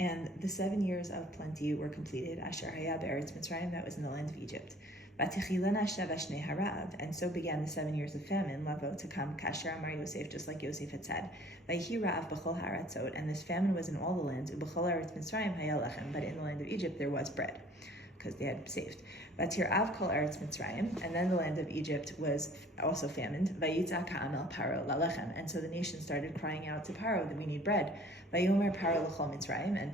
And the 7 years of plenty were completed, Asher Haya Be'eretz Mitzrayim, that was in the land of Egypt. And so began the 7 years of famine, Lavo, to come, Kasher Amar Yosef, just like Yosef had said. And this famine was in all the lands, but in the land of Egypt there was bread, because they had saved. And then the land of Egypt was also famined. And so the nation started crying out to Paro that we need bread. And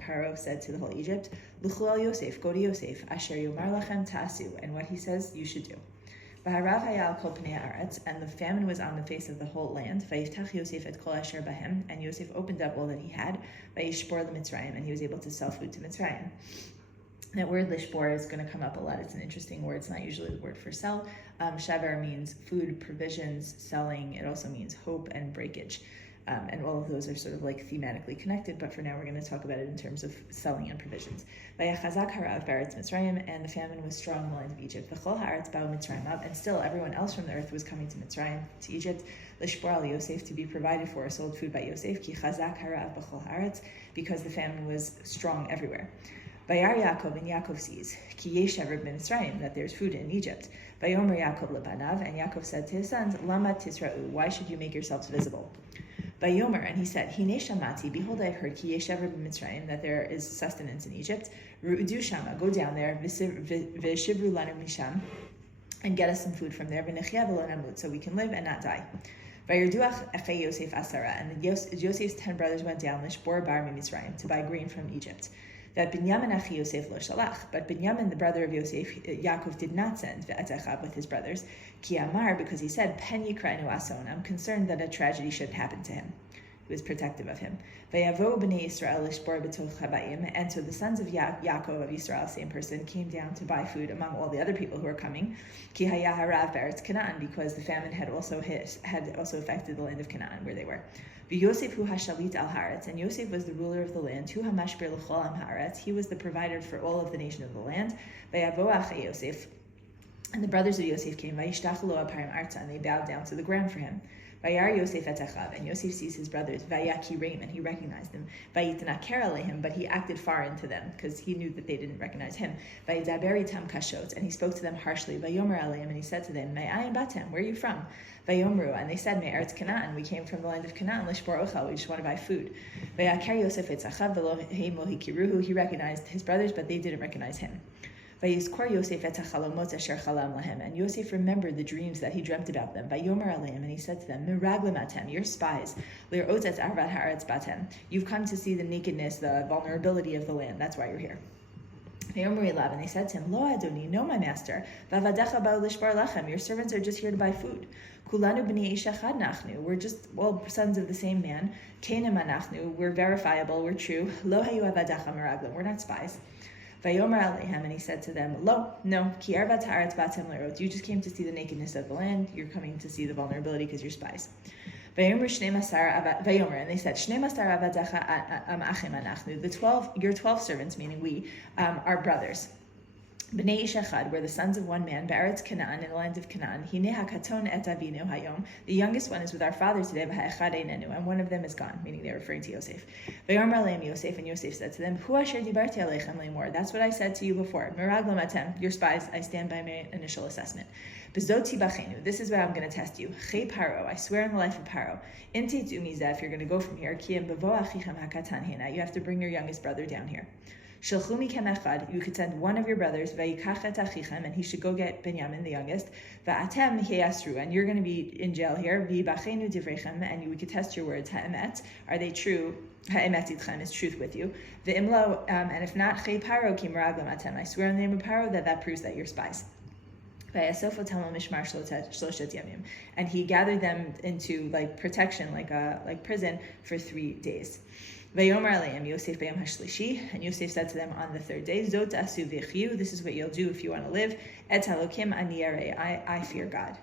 Paro said to the whole Egypt, Yosef, go to Yosef, Asher Yomar Lachem Ta'asu, and what he says you should do. And the famine was on the face of the whole land. And Yosef opened up all that he had. And he was able to sell food to Mitzrayim. That word lishbor is going to come up a lot. It's an interesting word. It's not usually the word for sell. Shaver means food, provisions, selling. It also means hope and breakage. And all of those are sort of like thematically connected, but for now we're going to talk about it in terms of selling and provisions. And the famine was strong in the land of Egypt. And still everyone else from the earth was coming to Mitzrayim, to Egypt, lishbor al Yosef, to be provided for, sold food by Yosef, because the famine was strong everywhere. Vayar Yaakov, and Yaakov sees, Ki Yeshever b'Mitzrayim, that there's food in Egypt. Vayomer Yaakov lebanav, and Yaakov said to his sons, Lama tisra'u, why should you make yourselves visible? Vayomer, and he said, Hine shamati, behold, I've heard Ki Yeshever b'Mitzrayim, that there is sustenance in Egypt. Ru'udu shama, go down there, v'shivru lanu misham, and get us some food from there, v'nechya v'lo namut, so we can live and not die. Vayirduach echei Yosef asara, and Yosef's 10 brothers went down, lishbor bar mitzrayim, to buy grain from Egypt. That Binyamin achi Yosef lo shalach, but Binyamin, the brother of Yosef, Yaakov did not send ve'etzachav with his brothers, ki amar, because he said, pen yikrainu ason, I'm concerned that a tragedy should happen to him. He was protective of him. Vayavo b'nei Yisrael lishbor b'tov chabayim, and so the sons of Yaakov, of Yisrael, same person, came down to buy food among all the other people who were coming, ki haya harav be'eretz Canaan, because the famine had also affected the land of Canaan, where they were. Yosef hu hashalit al haaretz, and Yosef was the ruler of the land. Hu hamashbir l'chol am haaretz, he was the provider for all of the nation of the land. Vayavo achei Yosef, and the brothers of Yosef came. Vayishtachu lo aparim arza, and they bowed down to the ground for him. Vayar Yosef et achav, and Yosef sees his brothers. Vayakireim, and he recognized them. Vayitnaker aleihim, but he acted far into them because he knew that they didn't recognize him. Vayidaber itam kashot, and he spoke to them harshly. Vayomer aleihim, and he said to them, Me'ayin batem, where are you from? Vayomru, and they said, Me'eretz Canaan, we came from the land of Canaan, lishbor ochel, we just want to buy food. Vayakar Yosef et achav v'lo heimo hikiruhu, he recognized his brothers, but they didn't recognize him. Vayizkor Yosef et hachalomot asher chalam lahem, and Yosef remembered the dreams that he dreamt about them. Vayomer aleim, and he said to them, Meraglim atem, you're spies. Le'erot et arvat haaretz batem, you've come to see the nakedness, the vulnerability of the land. That's why you're here. Vayomer elav, and they said to him, Lo Adoni, no, my master. Vavadecha ba'u lishbar lachem, your servants are just here to buy food. Kulanu b'nei ish echad nachnu, we're just all sons of the same man. Kenem anachnu, we're verifiable, we're true. Lo hayu avadecha meraglim, we're not spies. Vayomer aleichem, and he said to them, Lo, no, ki arvat haaretz batem le'erot, you just came to see the nakedness of the land, you're coming to see the vulnerability because you're spies. Vayomer, and they said, Shnei masar avadecha achim anachnu, your 12 servants, meaning we, are brothers. B'nei ish echad, we're the sons of one man, be'eretz Canaan, in the land of Canaan. Hine hakaton et avinu hayom, the youngest one is with our father today, v'ha'echad einenu, and one of them is gone, meaning they're referring to Yosef. Vayomer aleim Yosef, and Yosef said to them, Hu asher dibarti aleichem le'mor, that's what I said to you before. Meraglim atem, you're spies, I stand by my initial assessment. B'zoti bachenu, this is where I'm going to test you. Chei Paro, I swear on the life of Paro. In teitzu mizeh, if you're going to go from here, ki em bevo achichem hakatan hina, you have to bring your youngest brother down here. Shalchu mikem echad, you could send one of your brothers, vayikach et achichem, and he should go get Binyamin, the youngest, va'atem heyasru, and you're going to be in jail here, v'yibachenu divrechem, and we could test your words, ha'emet, are they true? Ha'emet itchem, is truth with you. V'imlo, and if not, chei paro ki meraglim atem, I swear on the name of Paro that proves that you're spies. And he gathered them into like protection, like prison, for 3 days. Vayomer aleim Yosef b'yom hashlishi, and Yosef said to them on the 3rd day, Zot asu v'chyu, this is what you'll do if you want to live. Et halokim ani yarei, I fear God.